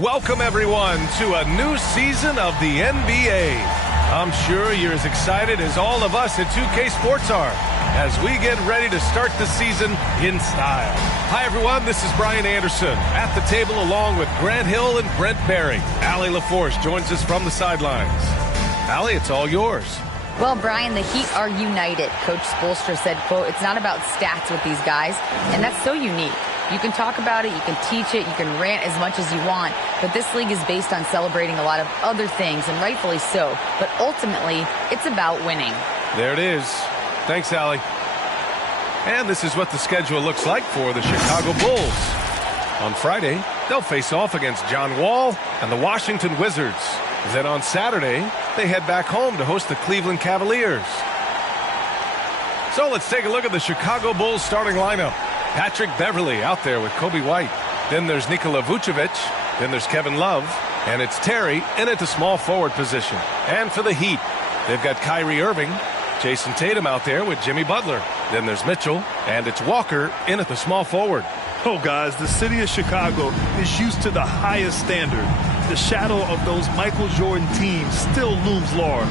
Welcome, everyone, to a new season of the NBA. I'm sure you're as excited as all of us at 2K Sports are as we get ready to start the season in style. Hi, everyone. This is Brian Anderson at the table along with Grant Hill and Brent Barry. Allie LaForce joins us from the sidelines. Allie, it's all yours. Well, Brian, the Heat are united. Coach Spoelstra said, quote, "It's not about stats with these guys," and that's so unique. You can talk about it, you can teach it, you can rant as much as you want, but this league is based on celebrating a lot of other things, and rightfully so. But ultimately, it's about winning. There it is. Thanks, Allie. And this is what the schedule looks like for the Chicago Bulls. On Friday, they'll face off against John Wall and the Washington Wizards. Then on Saturday, they head back home to host the Cleveland Cavaliers. So let's take a look at the Chicago Bulls starting lineup. Patrick Beverley out there with Kobe White. Then there's Nikola Vucevic. Then there's Kevin Love. And it's Terry in at the small forward position. And for the Heat, they've got Kyrie Irving, Jason Tatum out there with Jimmy Butler. Then there's Mitchell, and it's Walker in at the small forward. Oh, guys, the city of Chicago is used to the highest standard. The shadow of those Michael Jordan teams still looms large.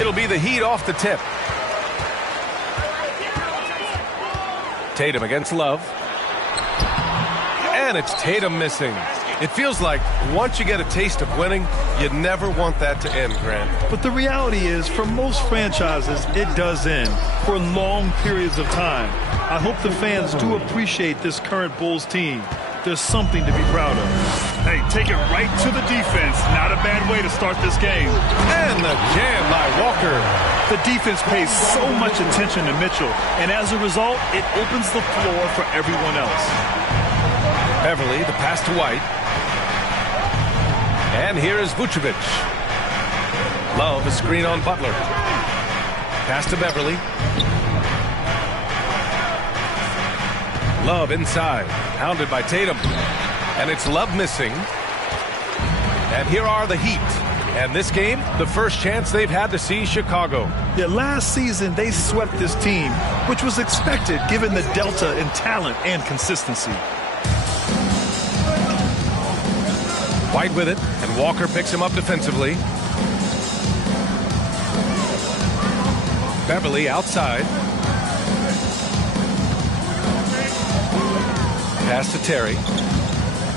It'll be the Heat off the tip. Tatum against Love. And it's Tatum missing. It feels like once you get a taste of winning, you never want that to end, Grant. But the reality is, for most franchises, it does end for long periods of time. I hope the fans do appreciate this current Bulls team. There's something to be proud of. Hey, take it right to the defense. Not a bad way to start this game. And the jam by Walker. The defense pays so much attention to Mitchell, and as a result, it opens the floor for everyone else. Beverly, the pass to White. And here is Vucevic. Love, a screen on Butler. Pass to Beverly. Love inside, hounded by Tatum. And it's Love missing. And here are the Heat. And this game, the first chance they've had to see Chicago. Yeah, last season they swept this team, which was expected given the delta in talent and consistency. White with it, and Walker picks him up defensively. Beverly outside. Pass to Terry.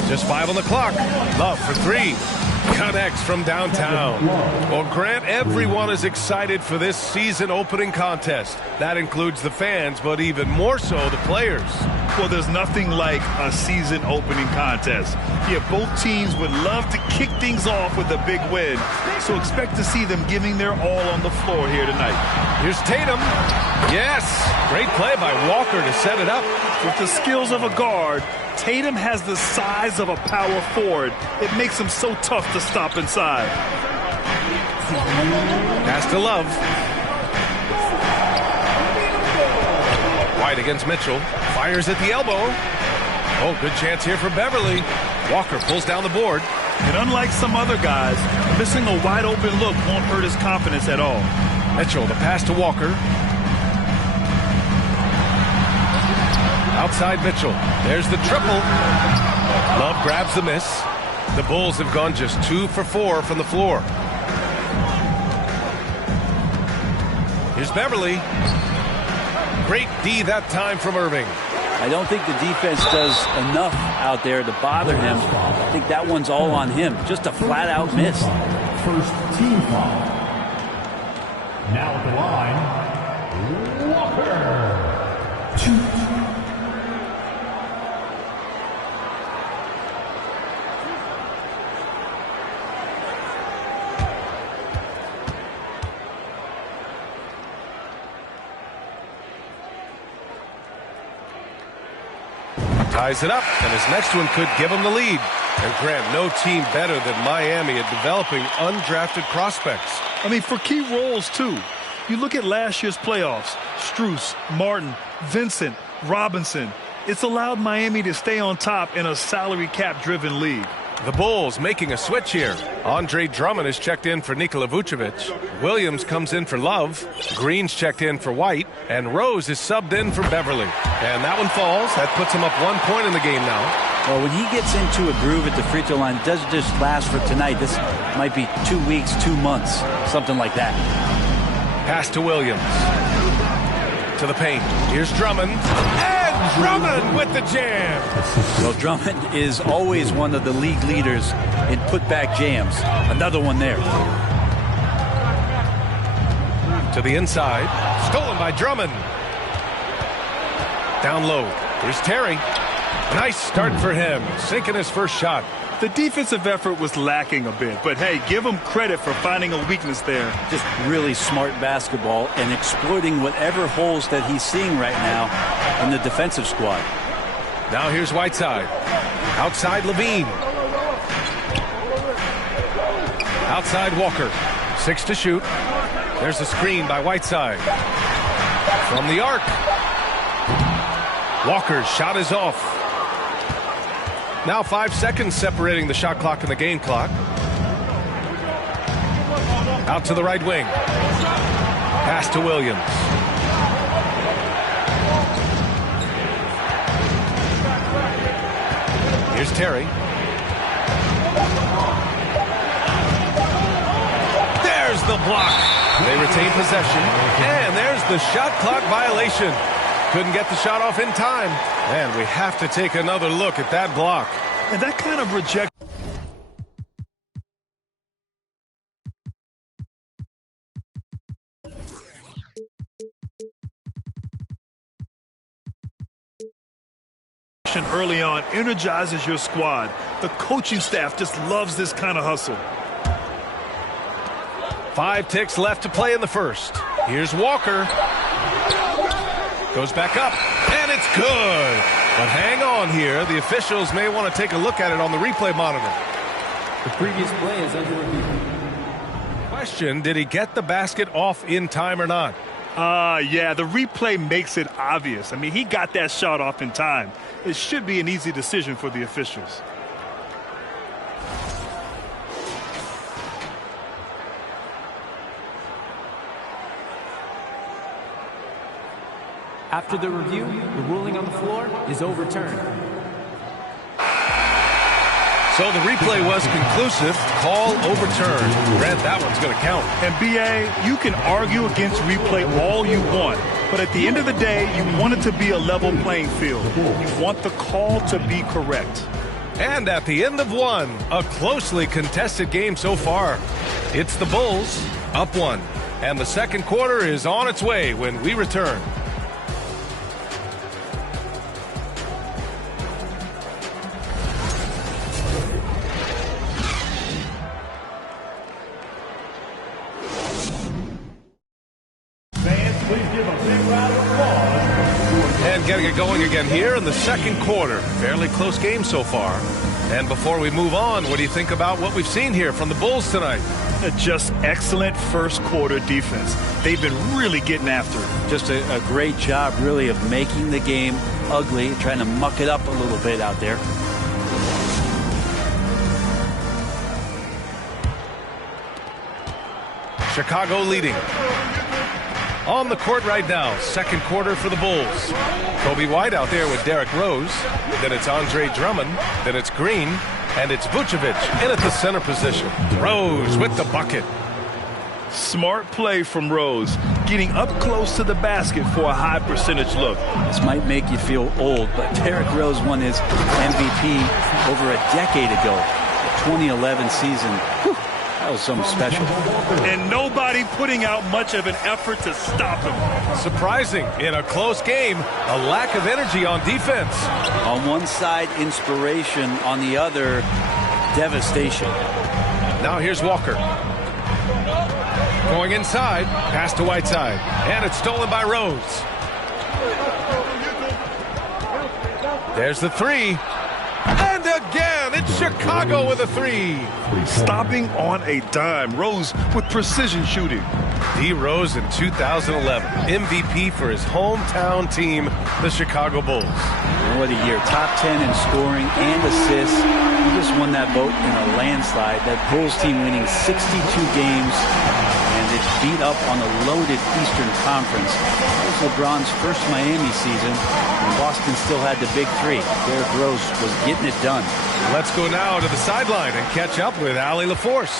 Just 5 on the clock. Love for 3. Connects from downtown. Well, Grant, everyone is excited for this season opening contest. That includes the fans, but even more so the players. Well, there's nothing like a season opening contest. Yeah, both teams would love to kick things off with a big win, so expect to see them giving their all on the floor here tonight. Here's Tatum. Yes, great play by Walker to set it up. With the skills of a guard, Tatum has the size of a power forward. It makes him so tough to stop inside. Pass to Love. White against Mitchell. Fires at the elbow. Oh, good chance here for Beverly. Walker pulls down the board. And unlike some other guys, missing a wide open look won't hurt his confidence at all. Mitchell, the pass to Walker. Outside Mitchell. There's the triple. Love grabs the miss. The Bulls have gone just 2 for 4 from the floor. Here's Beverly. Great D that time from Irving. I don't think the defense does enough out there to bother him. I think that one's all on him. Just a flat-out miss. First team foul. Now at the line, Walker. 2. Ties it up, and his next one could give him the lead. And Grant, no team better than Miami at developing undrafted prospects. I mean, for key roles, too. You look at last year's playoffs, Strus, Martin, Vincent, Robinson. It's allowed Miami to stay on top in a salary cap-driven league. The Bulls making a switch here. Andre Drummond is checked in for Nikola Vucevic. Williams comes in for Love. Green's checked in for White. And Rose is subbed in for Beverly. And that one falls. That puts him up 1 point in the game now. Well, when he gets into a groove at the free throw line, it doesn't just last for tonight. This might be 2 weeks, 2 months, something like that. Pass to Williams. To the paint. Here's Drummond. And Drummond with the jam. Well, Drummond is always one of the league leaders in putback jams. Another one there. To the inside. Stolen by Drummond. Down low. Here's Terry. Nice start for him. Sinking his first shot. The defensive effort was lacking a bit, but hey, give him credit for finding a weakness there. Just really smart basketball and exploiting whatever holes that he's seeing right now in the defensive squad. Now here's Whiteside. Outside Levine. Outside Walker. 6 to shoot. There's a screen by Whiteside. From the arc. Walker's shot is off. Now 5 seconds separating the shot clock and the game clock. Out to the right wing. Pass to Williams. Here's Terry. There's the block. They retain possession. And there's the shot clock violation. Couldn't get the shot off in time. And we have to take another look at that block. And that kind of rejection. Early on energizes your squad. The coaching staff just loves this kind of hustle. 5 ticks left to play in the first. Here's Walker. Goes back up, and it's good. But hang on here. The officials may want to take a look at it on the replay monitor. The previous play is under review. Question, did he get the basket off in time or not? Yeah, the replay makes it obvious. I mean, he got that shot off in time. It should be an easy decision for the officials. After the review, the ruling on the floor is overturned. So the replay was conclusive. Call overturned. Brent, that one's going to count. And BA, you can argue against replay all you want, but at the end of the day, you want it to be a level playing field. You want the call to be correct. And at the end of one, a closely contested game so far. It's the Bulls up 1. And the second quarter is on its way when we return. And getting it going again here in the second quarter. Fairly close game so far. And before we move on, what do you think about what we've seen here from the Bulls tonight? Just excellent first quarter defense. They've been really getting after it. Just a great job, really, of making the game ugly, trying to muck it up a little bit out there. Chicago leading. On the court right now, second quarter for the Bulls. Kobe White out there with Derrick Rose. Then it's Andre Drummond. Then it's Green. And it's Vucevic in at the center position. Rose with the bucket. Smart play from Rose, getting up close to the basket for a high percentage look. This might make you feel old, but Derrick Rose won his MVP over a decade ago. The 2011 season. Whew. That was something special. And nobody putting out much of an effort to stop him. Surprising, in a close game, a lack of energy on defense. On one side, inspiration. On the other, devastation. Now here's Walker. Going inside, pass to Whiteside. And it's stolen by Rose. There's the three. And again, it's Chicago with a three. Stopping on a dime. Rose with precision shooting. He rose in 2011, MVP for his hometown team, the Chicago Bulls. And what a year. Top 10 in scoring and assists. He just won that vote in a landslide. That Bulls team winning 62 games, and it's beat up on a loaded Eastern Conference. It was LeBron's first Miami season, and Boston still had the big three. Derrick Rose was getting it done. Let's go now to the sideline and catch up with Allie LaForce.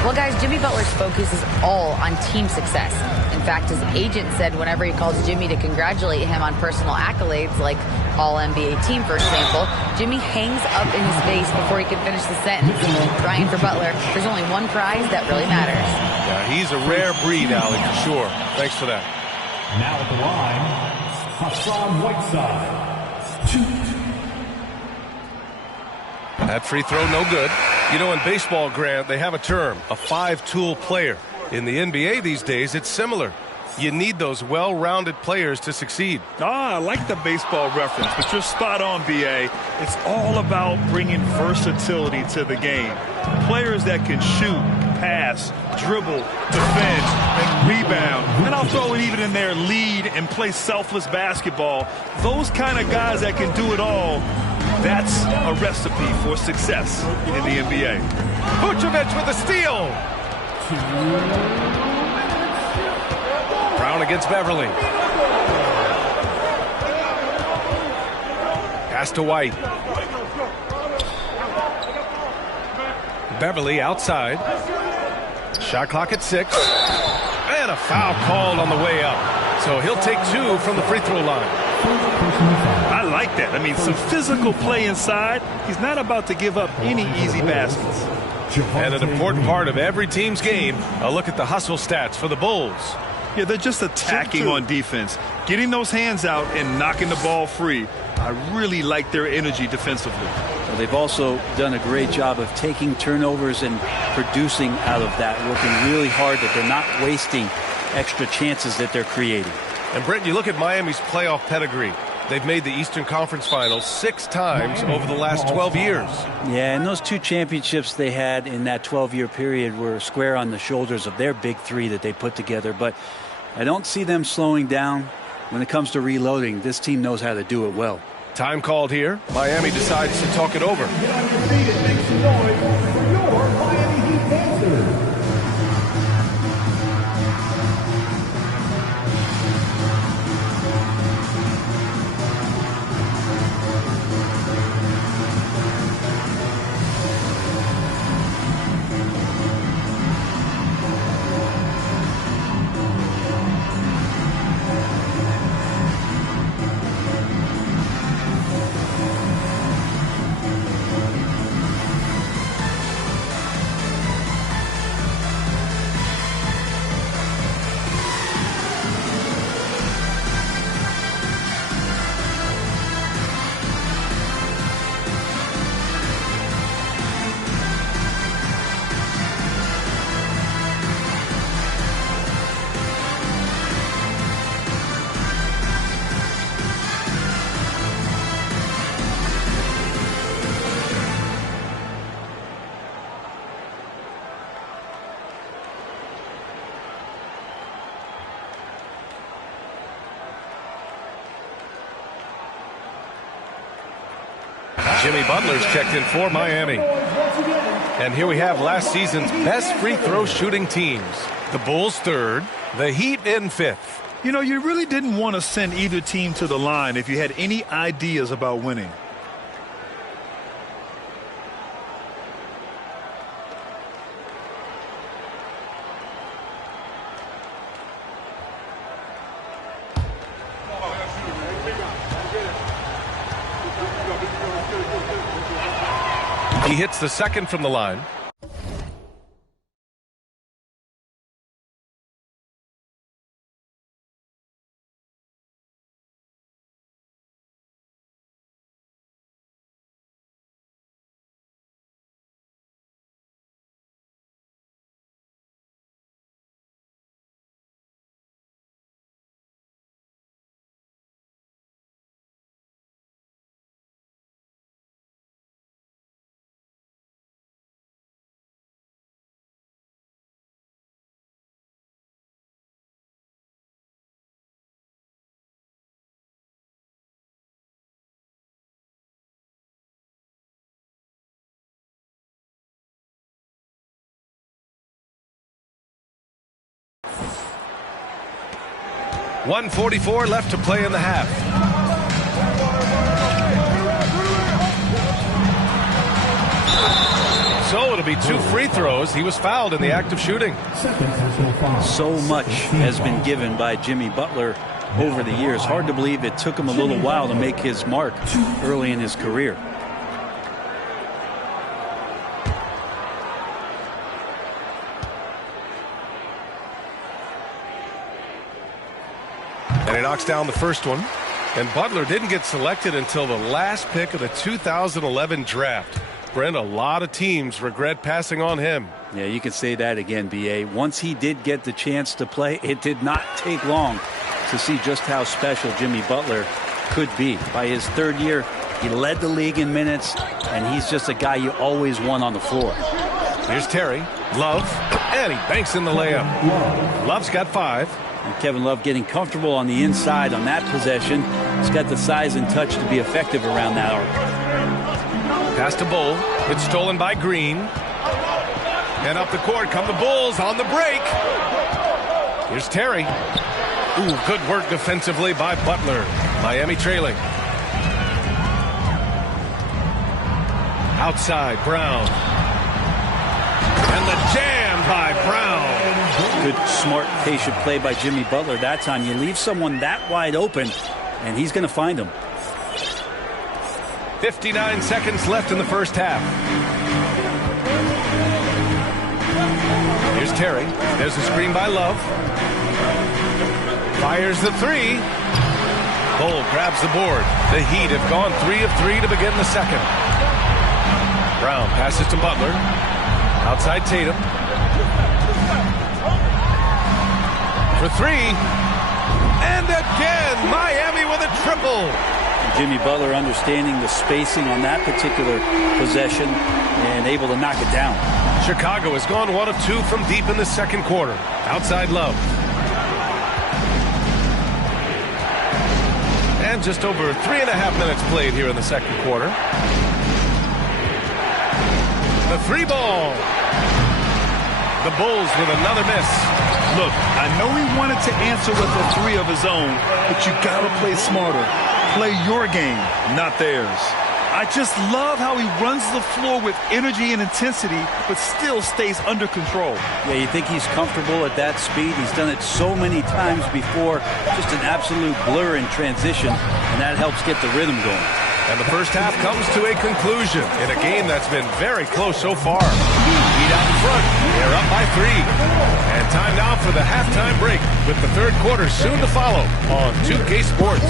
Well, guys, Jimmy Butler's focus is all on team success. In fact, his agent said whenever he calls Jimmy to congratulate him on personal accolades, like All-NBA team, for example, Jimmy hangs up in his face before he can finish the sentence. Crying for Butler, there's only one prize that really matters. Yeah, he's a rare breed, Allie, for sure. Thanks for that. Now at the line, Hassan Whiteside. That free throw, no good. You know, in baseball, Grant, they have a term, a five-tool player. In the NBA these days, it's similar. You need those well-rounded players to succeed. I like the baseball reference, but you're spot on, B.A. It's all about bringing versatility to the game. Players that can shoot, pass, dribble, defend, and rebound. And I'll throw it even in there, lead and play selfless basketball. Those kind of guys that can do it all, that's a recipe for success in the NBA. Vucevic with a steal. Brown against Beverly. Pass to White. Beverly outside. Shot clock at 6. And a foul called on the way up. So he'll take 2 from the free throw line. I like that. I mean, some physical play inside. He's not about to give up any easy baskets. And an important part of every team's game, a look at the hustle stats for the Bulls. Yeah, they're just attacking on defense, getting those hands out and knocking the ball free. I really like their energy defensively. Well, they've also done a great job of taking turnovers and producing out of that, working really hard that they're not wasting extra chances that they're creating. And Brent, you look at Miami's playoff pedigree. They've made the Eastern Conference Finals 6 times over the last 12 years. Yeah, and those 2 championships they had in that 12-year period were square on the shoulders of their big 3 that they put together. But I don't see them slowing down when it comes to reloading. This team knows how to do it well. Time called here. Miami decides to talk it over. Jimmy Butler's checked in for Miami. And here we have last season's best free throw shooting teams. The Bulls 3rd, the Heat in 5th. You know, you really didn't want to send either team to the line if you had any ideas about winning. He hits the second from the line. 1:44 left to play in the half. So it'll be 2 free throws. He was fouled in the act of shooting. So much has been given by Jimmy Butler over the years. Hard to believe it took him a little while to make his mark early in his career. And he knocks down the first one. And Butler didn't get selected until the last pick of the 2011 draft. Brent, a lot of teams regret passing on him. Yeah, you can say that again, B.A. Once he did get the chance to play, it did not take long to see just how special Jimmy Butler could be. By his 3rd year, he led the league in minutes, and he's just a guy you always want on the floor. Here's Terry. Love. And he banks in the layup. Love's got 5. And Kevin Love getting comfortable on the inside on that possession. He's got the size and touch to be effective around that arc. Pass to Bull. It's stolen by Green. And up the court come the Bulls on the break. Here's Terry. Ooh, good work defensively by Butler. Miami trailing. Outside, Brown. And the jam by Brown. Good, smart, patient play by Jimmy Butler that time. You leave someone that wide open, and he's going to find them. 59 seconds left in the first half. Here's Terry. There's a screen by Love. Fires the 3. Bull grabs the board. The Heat have gone 3 of 3 to begin the second. Brown passes to Butler. Outside Tatum. For 3. And again, Miami with a triple. Jimmy Butler understanding the spacing on that particular possession and able to knock it down. Chicago has gone 1 of 2 from deep in the second quarter. Outside Love. And just over 3.5 minutes played here in the second quarter. The 3 ball. The Bulls with another miss. Look, I know he wanted to answer with a 3 of his own, but you gotta play smarter. Play your game, not theirs. I just love how he runs the floor with energy and intensity, but still stays under control. Yeah, you think he's comfortable at that speed. He's done it so many times before. Just an absolute blur in transition, and that helps get the rhythm going. And the first half comes to a conclusion in a game that's been very close so far. Heat out in front. They're up by 3. And time now for the halftime break with the third quarter soon to follow on 2K Sports.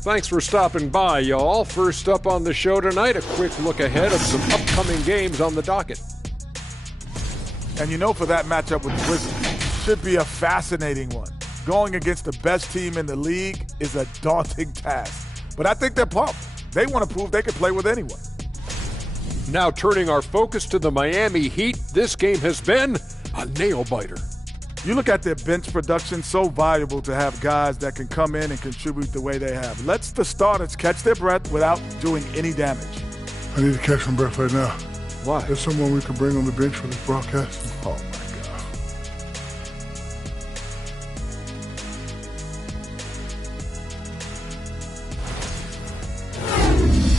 Thanks for stopping by, y'all. First up on the show tonight, a quick look ahead of some upcoming games on the docket. And you know, for that matchup with the Wizards, should be a fascinating one. Going against the best team in the league is a daunting task. But I think they're pumped. They want to prove they can play with anyone. Now turning our focus to the Miami Heat, this game has been a nail-biter. You look at their bench production, so valuable to have guys that can come in and contribute the way they have. Lets the starters catch their breath without doing any damage. I need to catch some breath right now. Why? There's someone we can bring on the bench for this broadcast. Oh, my God.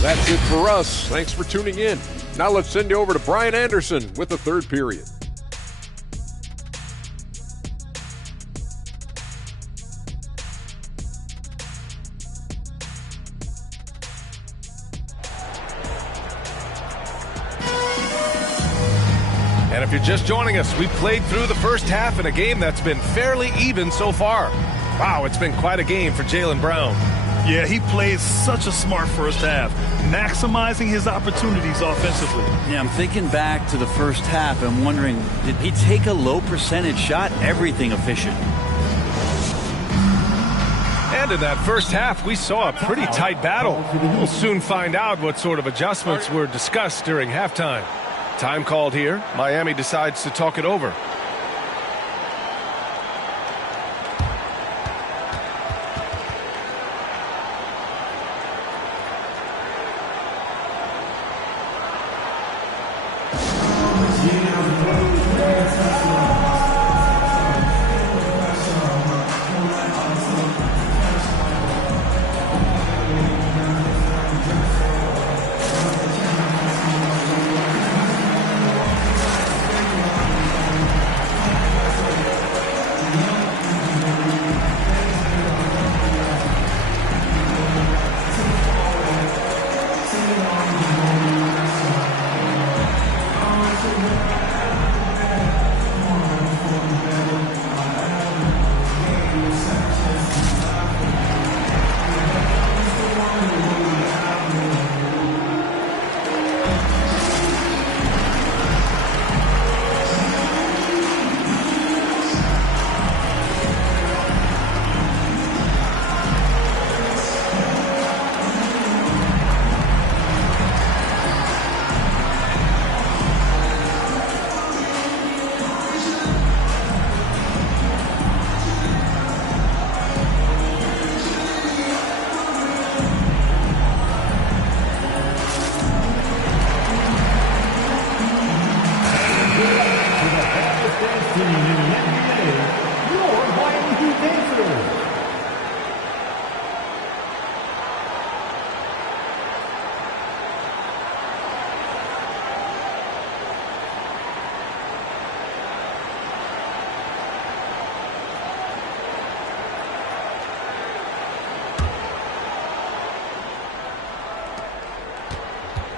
That's it for us. Thanks for tuning in. Now let's send you over to Brian Anderson with the third period. And if you're just joining us, we played through the first half in a game that's been fairly even so far. Wow, it's been quite a game for Jaylen Brown. Yeah, he played such a smart first half, maximizing his opportunities offensively. Yeah, I'm thinking back to the first half and wondering, did he take a low percentage shot? Everything efficient. And in that first half, we saw a pretty tight battle. We'll soon find out what sort of adjustments were discussed during halftime. Time called here. Miami decides to talk it over.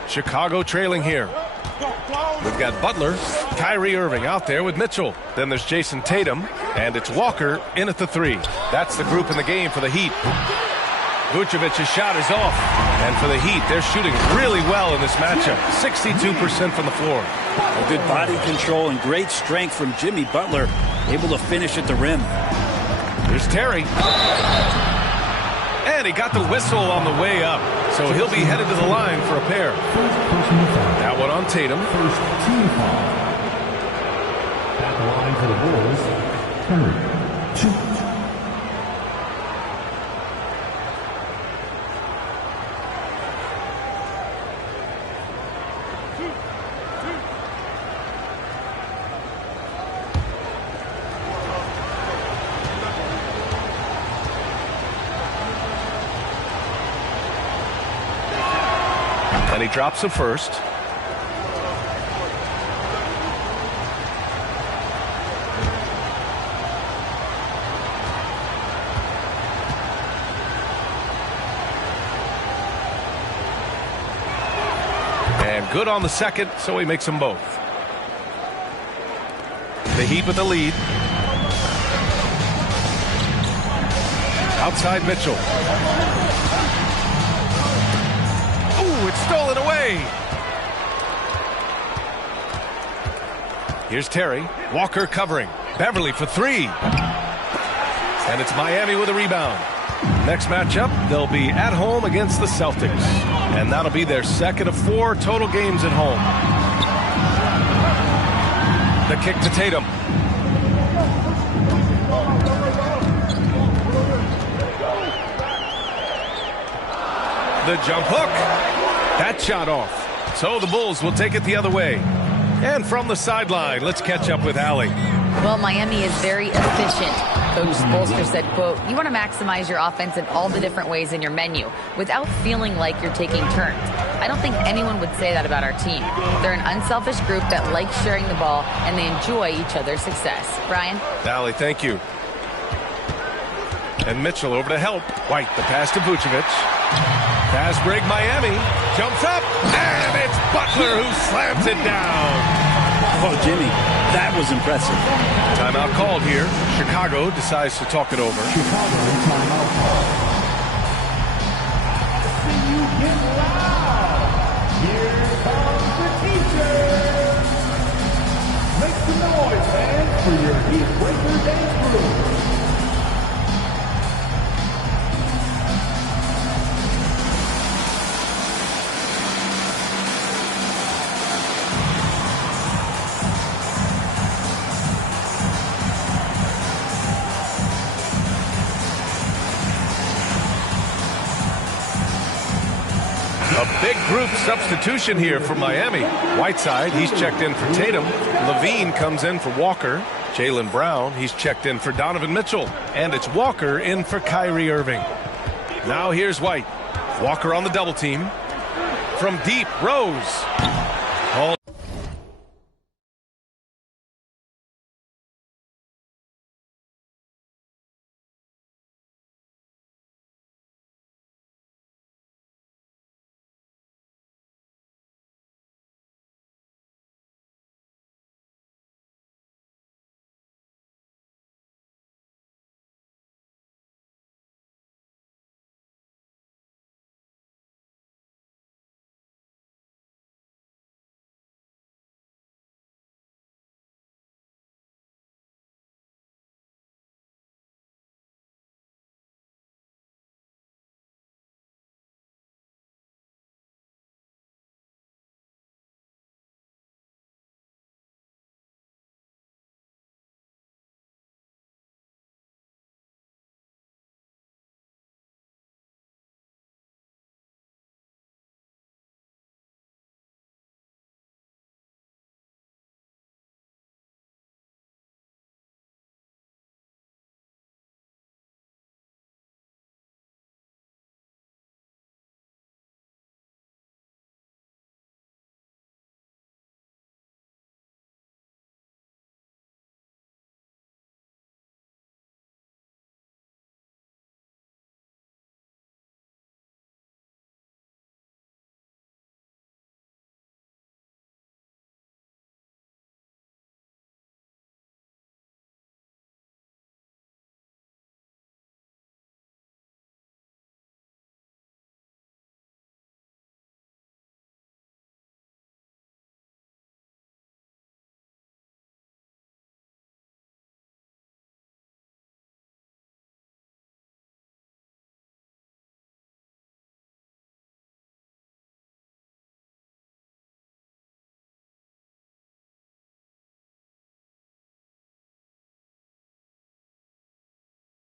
Chicago trailing here. We've got Butler, Kyrie Irving out there with Mitchell. Then there's Jason Tatum, and it's Walker in at the three. That's the group in the game for the Heat. Vucevic's shot is off. And for the Heat, they're shooting really well in this matchup. 62% from the floor. A good body control and great strength from Jimmy Butler. Able to finish at the rim. Here's Terry. And he got the whistle on the way up. So he'll be headed to the line for a pair. That one on Tatum. First team foul. At the line for the Bulls, Terry. 2. And he drops the first. And good on the second, so he makes them both. The Heat with the lead. Outside Mitchell. It's stolen away. Here's Terry. Walker covering. Beverly for three. And it's Miami with a rebound. Next matchup, they'll be at home against the Celtics. And that'll be their second of 4 total games at home. The kick to Tatum. The jump hook. That shot off. So the Bulls will take it the other way. And from the sideline, let's catch up with Allie. Well, Miami is very efficient. Coach Spoelstra said, quote, "You want to maximize your offense in all the different ways in your menu without feeling like you're taking turns." I don't think anyone would say that about our team. They're an unselfish group that likes sharing the ball, and they enjoy each other's success. Brian? Allie, thank you. And Mitchell over to help. White, the pass to Vucevic. Pass break, Miami. Jumps up, and it's Butler who slams it down. Oh, Jimmy, that was impressive. Timeout called here. Chicago decides to talk it over. Chicago timeout call. See you get loud. Here comes the teacher. Make some noise, fans, for your Heat Breaker dance crew. A big group substitution here for Miami. Whiteside, he's checked in for Tatum. Levine comes in for Walker. Jaylen Brown, he's checked in for Donovan Mitchell. And it's Walker in for Kyrie Irving. Now here's White. Walker on the double team. From deep, Rose. All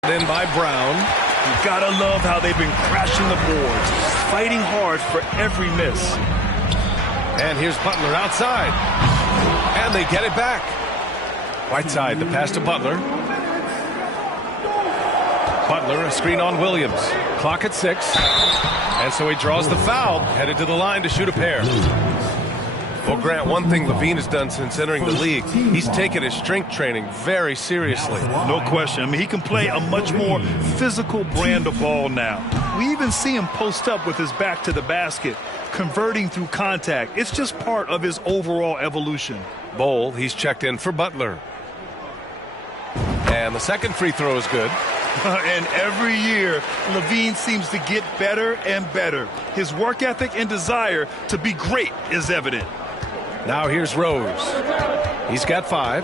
in by Brown. You gotta love how they've been crashing the boards, fighting hard for every miss. And here's Butler outside. And they get it back. Whiteside, the pass to Butler. Butler, a screen on Williams. Clock at 6. And so he draws the foul, headed to the line to shoot a pair. Well, Grant, one thing Levine has done since entering the league, he's taken his strength training very seriously. No question. I mean, he can play a much more physical brand of ball now. We even see him post up with his back to the basket, converting through contact. It's just part of his overall evolution. Bowl, he's checked in for Butler. And the second free throw is good. And every year, Levine seems to get better and better. His work ethic and desire to be great is evident. Now here's Rose. He's got 5.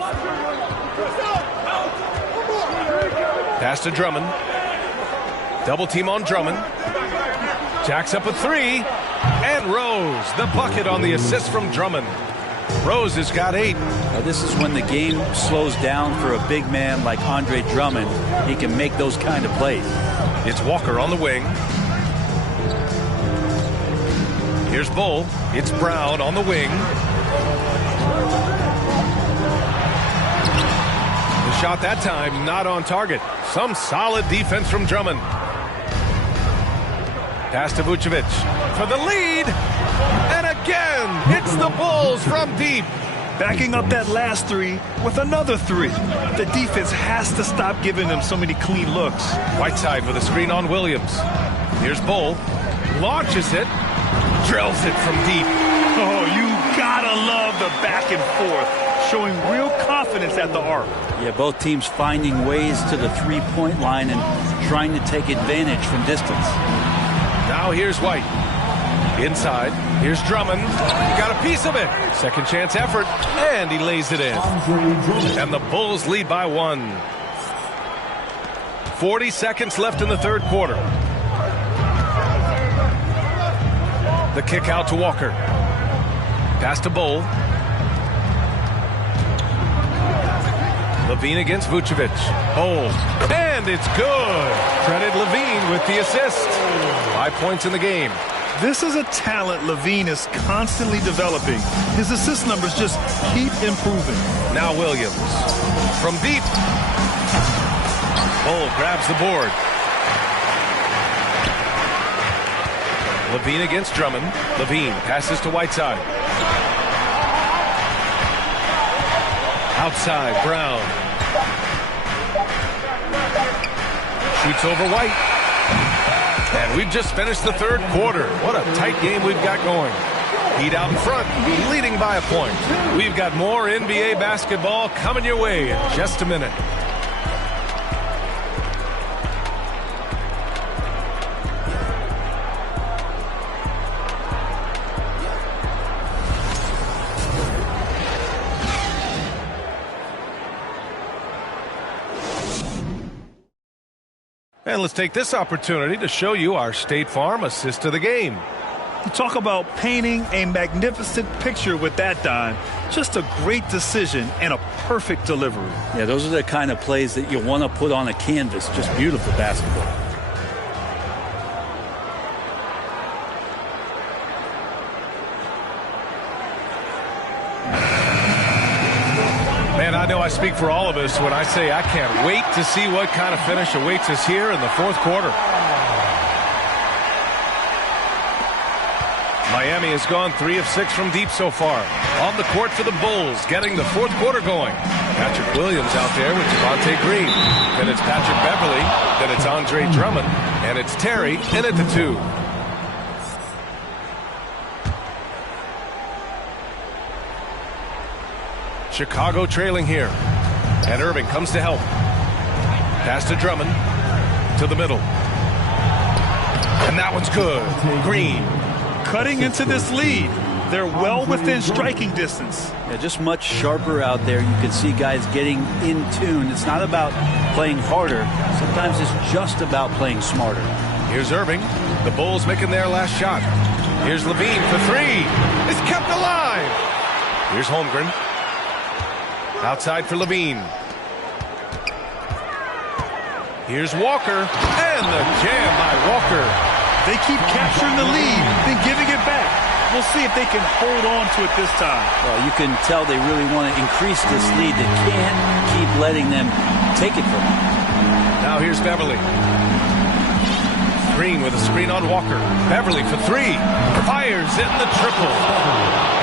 Pass to Drummond. Double team on Drummond. Jacks up a 3. And Rose, the bucket on the assist from Drummond. Rose has got 8. Now this is when the game slows down for a big man like Andre Drummond. He can make those kind of plays. It's Walker on the wing. Here's Bull. It's Brown on the wing. shot that time, not on target. Some solid defense from Drummond. Pass to Vucevic for the lead. And again, it's the Bulls from deep. Backing up that last three with another three. The defense has to stop giving them so many clean looks. Whiteside with a screen on Williams. Here's Bull. Launches it. Drills it from deep. Oh, you gotta love the back and forth. Showing real confidence at the arc. Yeah, both teams finding ways to the three-point line and trying to take advantage from distance. Now here's White. Inside. Here's Drummond. He got a piece of it. Second chance effort. And he lays it in. And the Bulls lead by 1. 40 seconds left in the third quarter. The kick out to Walker. Pass to Bull. Levine against Vucevic. Bull. And it's good. Credit Levine with the assist. 5 points in the game. This is a talent Levine is constantly developing. His assist numbers just keep improving. Now Williams. From deep. Bull grabs the board. Levine against Drummond. Levine passes to Whiteside. Outside, Brown. Shoots over White. And we've just finished the third quarter. What a tight game we've got going. Heat out in front, leading by a point. We've got more NBA basketball coming your way in just a minute. And let's take this opportunity to show you our State Farm assist of the game. You talk about painting a magnificent picture with that dime. Just a great decision and a perfect delivery. Yeah, those are the kind of plays that you want to put on a canvas. Just beautiful basketball. Man, I know I speak for all of us when I say I can't wait to see what kind of finish awaits us here in the fourth quarter. Miami has gone 3 of 6 from deep so far. On the court for the Bulls, getting the fourth quarter going. Patrick Williams out there with Javonte Green. Then it's Patrick Beverly. Then it's Andre Drummond. And it's Terry in at the 2. Chicago trailing here. And Irving comes to help. Pass to Drummond. To the middle. And that one's good. Green. Cutting into this lead. They're well within striking distance. Yeah, just much sharper out there. You can see guys getting in tune. It's not about playing harder. Sometimes it's just about playing smarter. Here's Irving. The Bulls making their last shot. Here's Levine for 3. It's kept alive. Here's Holmgren. Outside for Levine. Here's Walker. And the jam by Walker. They keep capturing the lead, then giving it back. We'll see if they can hold on to it this time. Well, you can tell they really want to increase this lead. They can't keep letting them take it from them. Now here's Beverly. Green with a screen on Walker. Beverly for 3. Fires in the triple.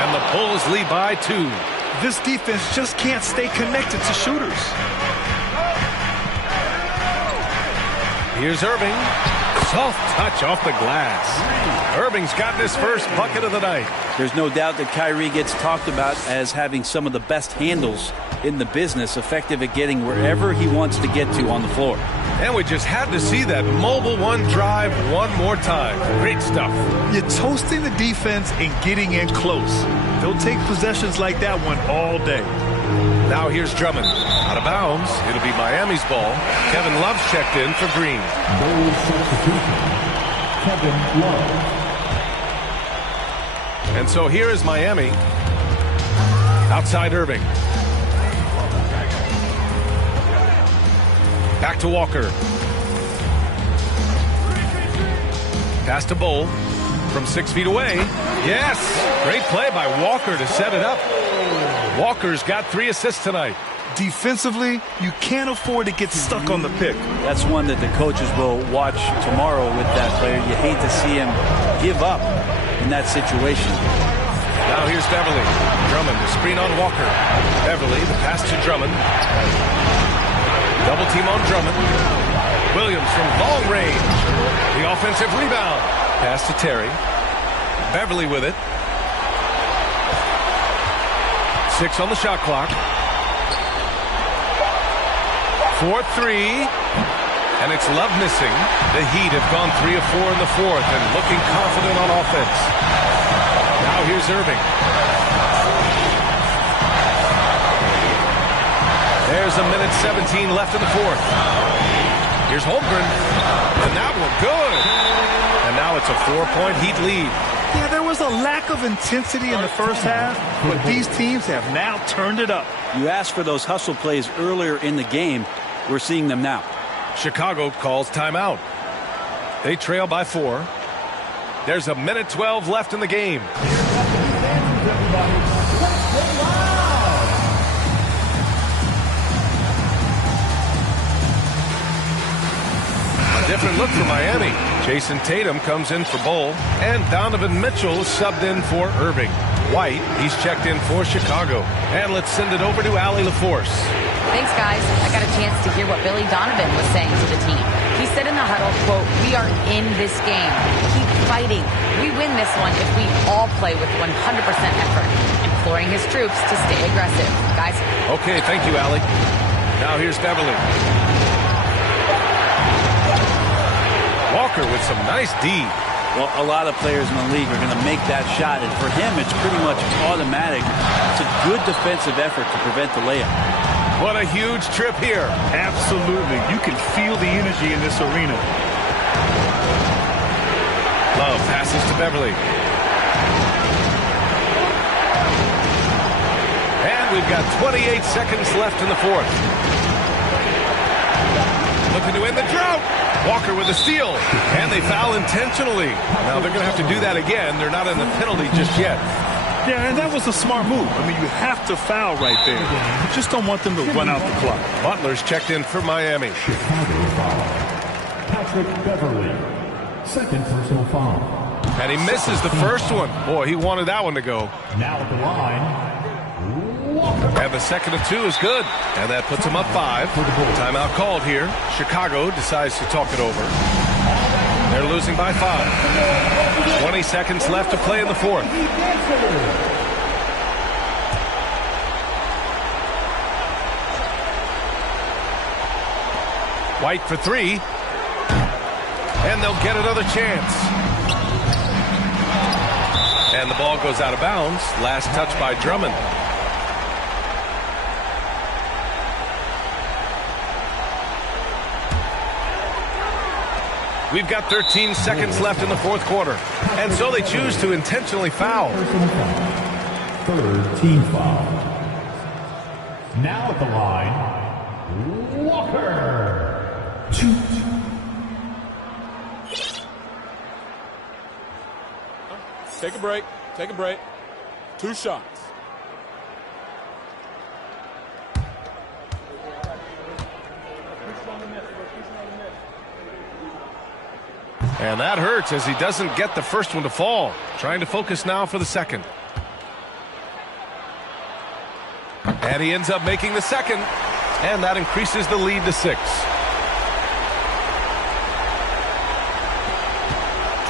And the Bulls lead by 2. This defense just can't stay connected to shooters. Here's Irving. Soft touch off the glass. Irving's gotten his first bucket of the night. There's no doubt that Kyrie gets talked about as having some of the best handles in the business, effective at getting wherever he wants to get to on the floor. And we just had to see that mobile one drive one more time. Great stuff. You're toasting the defense and getting in close. They'll take possessions like that one all day. Now here's Drummond. Out of bounds. It'll be Miami's ball. Kevin Love's checked in for Green. Bulls substitution. Kevin Love. And so here is Miami. Outside Irving. Back to Walker. Pass to Bull from 6 feet away. Yes! Great play by Walker to set it up. Walker's got 3 assists tonight. Defensively, you can't afford to get stuck on the pick. That's one that the coaches will watch tomorrow with that player. You hate to see him give up in that situation. Now here's Beverly. Drummond, the screen on Walker. Beverly, the pass to Drummond. Double team on Drummond. Williams from long range. The offensive rebound. Pass to Terry. Beverly with it. 6 on the shot clock. 4-3. And it's Love missing. The Heat have gone 3 of 4 in the fourth and looking confident on offense. Now here's Irving. There's a minute 17 left in the fourth. Here's Holmgren. And that one good. And now it's a 4-point Heat lead. Yeah, there was a lack of intensity in the first half, but these teams have now turned it up. You asked for those hustle plays earlier in the game. We're seeing them now. Chicago calls timeout. They trail by 4. There's a minute 12 left in the game. A different look for Miami. Jason Tatum comes in for Bull, and Donovan Mitchell subbed in for Irving. White, he's checked in for Chicago. And let's send it over to Allie LaForce. Thanks, guys. I got a chance to hear what Billy Donovan was saying to the team. He said in the huddle, quote, "We are in this game. Keep fighting. We win this one if we all play with 100% effort." Imploring his troops to stay aggressive. Guys. Okay, thank you, Allie. Now here's Beverly. Walker with some nice D. Well, a lot of players in the league are going to make that shot, and for him, it's pretty much automatic. It's a good defensive effort to prevent the layup. What a huge trip here. Absolutely. You can feel the energy in this arena. Love passes to Beverly. And we've got 28 seconds left in the fourth. Looking to end the drought. Walker with a steal. And they foul intentionally. Now they're going to have to do that again. They're not in the penalty just yet. Yeah, and that was a smart move. I mean, you have to foul right there. You just don't want them to run out the clock. Butler's checked in for Miami. Patrick Beverly, second personal foul. And he misses the first one. Boy, he wanted that one to go. Now at the line, Walker. And the second of 2 is good. And that puts him up 5. Timeout called here. Chicago decides to talk it over. They're losing by 5. 20 seconds left to play in the fourth. White for 3. And they'll get another chance. And the ball goes out of bounds. Last touch by Drummond. We've got 13 seconds left in the fourth quarter. And so they choose to intentionally foul. Third team foul. Now at the line, Walker. 2. Take a break. Take a break. 2 shots. And that hurts as he doesn't get the first one to fall. Trying to focus now for the second. And he ends up making the second. And that increases the lead to 6.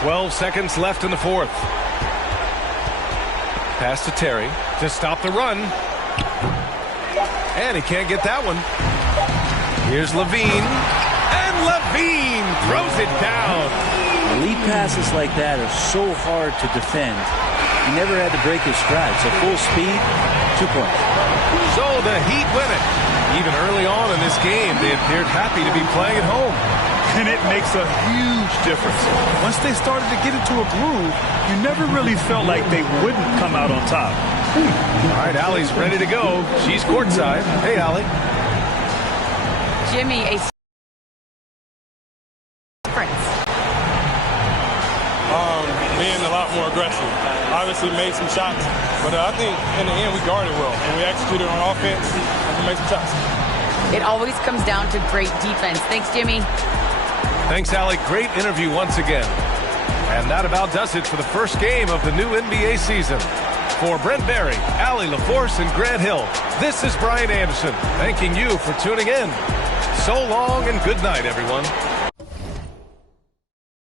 12 seconds left in the fourth. Pass to Terry to stop the run. And he can't get that one. Here's Levine. And Levine throws it down. Elite passes like that are so hard to defend. He never had to break his stride. So full speed, 2 points. So the Heat win it. Even early on in this game, they appeared happy to be playing at home. And it makes a huge difference. Once they started to get into a groove, you never really felt like they wouldn't come out on top. All right, Allie's ready to go. She's courtside. Hey, Allie. Jimmy, a difference. Being a lot more aggressive. Obviously made some shots But I think in the end we guarded well, and we executed on offense and we made some shots. It always comes down to great defense. Thanks, Jimmy. Thanks, Allie. Great interview once again. And that about does it for the first game of the new NBA season. For Brent Barry, Allie LaForce, and Grant Hill, this is Brian Anderson, thanking you for tuning in. So long and good night, everyone.